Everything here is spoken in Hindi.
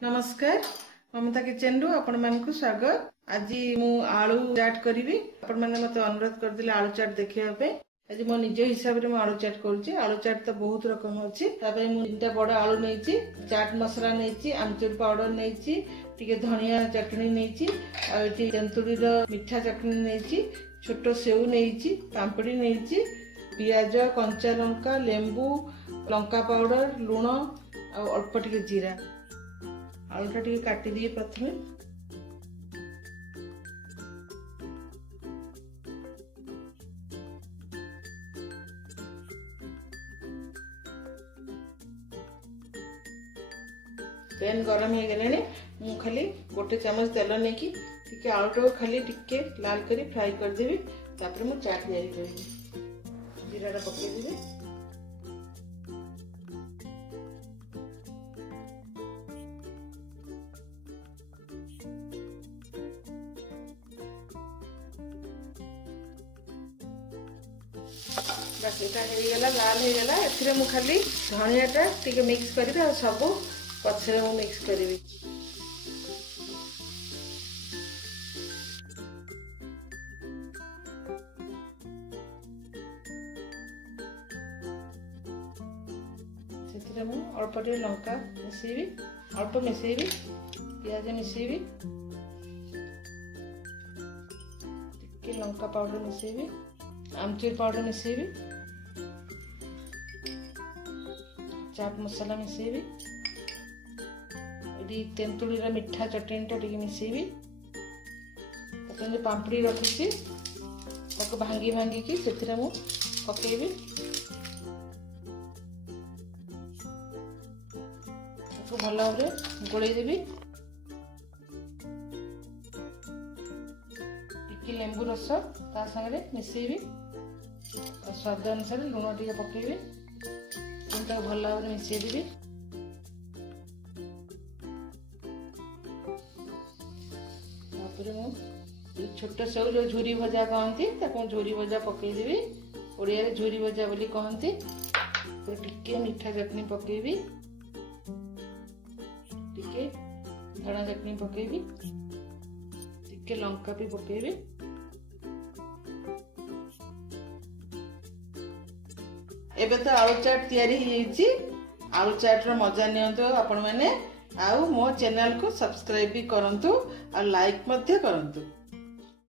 नमस्कार ममता किचन रु आपण मानकु स्वागत। आज मु आलू चाट करी आपण माने मते अनुरोध करदिले आलू चाट देखिया पे। आज मो निज हिसाब रे मु आलू चाट करूची। आलू चाट तो बहुत रकम अछि। तापर मु तीनटा बड़ आलू नेची, चाट मसला नेची, आमचूर पाउडर नेची, टिके धनिया चटनी नेची, आ एटी तेंतुड़ी रो मीठा चटनी नेची, छोटो सेव नेची, पांपड़ी नेची, पियाज, कंचा लंका, लेंबू, लंका पाउडर, लूण आ अल्प टिके जीरा। आलूटा टिके काटी दिए प्रथमे। पैन गरम हो गले मु खाली गोटे चम्मच तेल नेकी टिके आलूटा खाली टिके लाल करी फ्राई कर देबी। तापर मु चाट तैयारी करबी। जीराटा पके देबी। बस एटा हो गला लाल हो गला। एथिरे मु खाली धनियाटा टिके मिक्स करबी आ सब पछरे मु मिक्स करबी। सेथिरे मु अल्प टे लंका मिसेबी, अल्प मिसेबी, प्याज मिसेबी, टिके लंका पाउडर मिसेबी, आमचूर पाउडर मिसेबी, चाट मसाला मिसेबी, एडी तेंतुड़ी रा मीठा चटनीटा टिके मिसेबी। तके पांपड़ी रखिछि ताको भांगी भांगी की सेथिरे मु पकेबी। ताको भल भाबरे गोळेई देबी। टिके लेंबू रस ता संगे मिसेबी। स्वाद अनुसार लूण टिके पकेबी। पुनता भल भाबरे मिसेई देबी। तापर मु छोट सेउ जो झुरी भजा कहती ताको झुरी भजा पकई देबी। ओडिया रे झुरी भजा बोली कहती। तो टिके मीठा चटनी पकेबी, टिके धना चटनी पकेबी, टिके लंका भी पकेबी। एबे तो आलू चाट तैयारी होईची। आलू चाट रो मजा नियंतो आपण माने। आउ मो चैनल को सब्सक्राइब भी करंतु और लाइक मध्य करंतु।